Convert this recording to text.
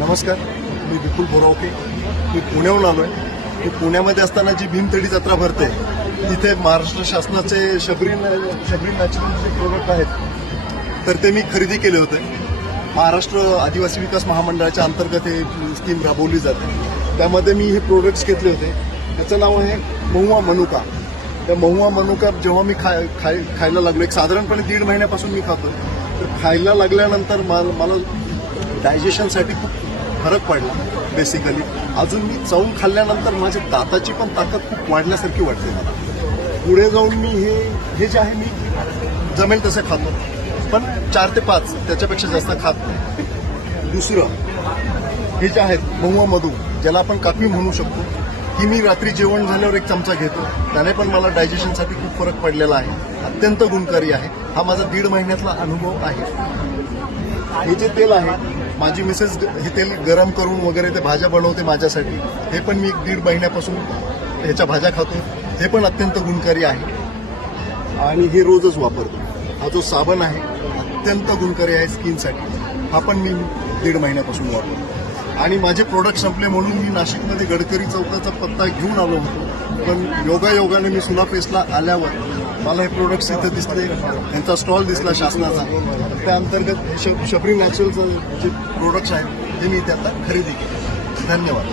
नमस्कार, मी विपुल बोरावके. मी पुण्याहून आलो आहे. मी पुण्यामध्ये असताना जी भीमतडी जत्रा भरते तिथे महाराष्ट्र शासनाचे शबरी नॅचरलचे प्रोडक्ट आहेत, तर ते मी खरेदी केले होते. महाराष्ट्र आदिवासी विकास महामंडळाच्या अंतर्गत हे स्कीम राबवली जाते. त्यामध्ये मी हे प्रोडक्ट्स घेतले होते. त्याचं नाव आहे महुआ मनुका. त्या महुआ मनुका जेव्हा मी खायला लागलो, एक साधारणपणे 1.5 महिन्यापासून मी खातो. तर खायला लागल्यानंतर मला डायजेशनसाठी खूप फरक पडला. बेसिकली अजून मी चावून खाल्ल्यानंतर माझ्या दाताची पण ताकद खूप वाढल्यासारखी वाटते मला. पुढे जाऊन मी हे जे आहे मी जमेल तसं खातो, पण 4 ते 5 त्याच्यापेक्षा जास्त खात नाही. दुसरं हे जे आहेत महुआ मधू, ज्याला आपण काकवी म्हणू शकतो, ही मी रात्री जेवण झाल्यावर 1 चमचा घेतो. त्याने पण मला डायजेशनसाठी खूप फरक पडलेला आहे. अत्यंत गुणकारी आहे. हा माझा 1.5 महिन्यातला अनुभव आहे. हे जे तेल आहे, माझी मिसेस हे तेल गरम करून वगैरे ते भाज्या बनवते माझ्यासाठी. हे पण मी 1.5 महिन्यापासून ह्याच्या भाज्या खातो. हे पण अत्यंत गुणकारी आहे आणि हे रोजच वापरतो. हा जो साबण आहे अत्यंत गुणकारी आहे स्किनसाठी. हा पण मी 1.5 महिन्यापासून वापरतो. आणि माझे प्रोडक्ट संपले म्हणून मी नाशिकमध्ये गडकरी चौकाचा पत्ता घेऊन आलो होतो, पण योगायोगाने मी सुना फेसला आल्यावर मला हे प्रोडक्ट्स इथं दिसले. यांचा स्टॉल दिसला शासनाचा. त्या अंतर्गत शबरी नॅचरलचं जे प्रोडक्ट्स आहेत ते मी इथे आता खरेदी केले. धन्यवाद.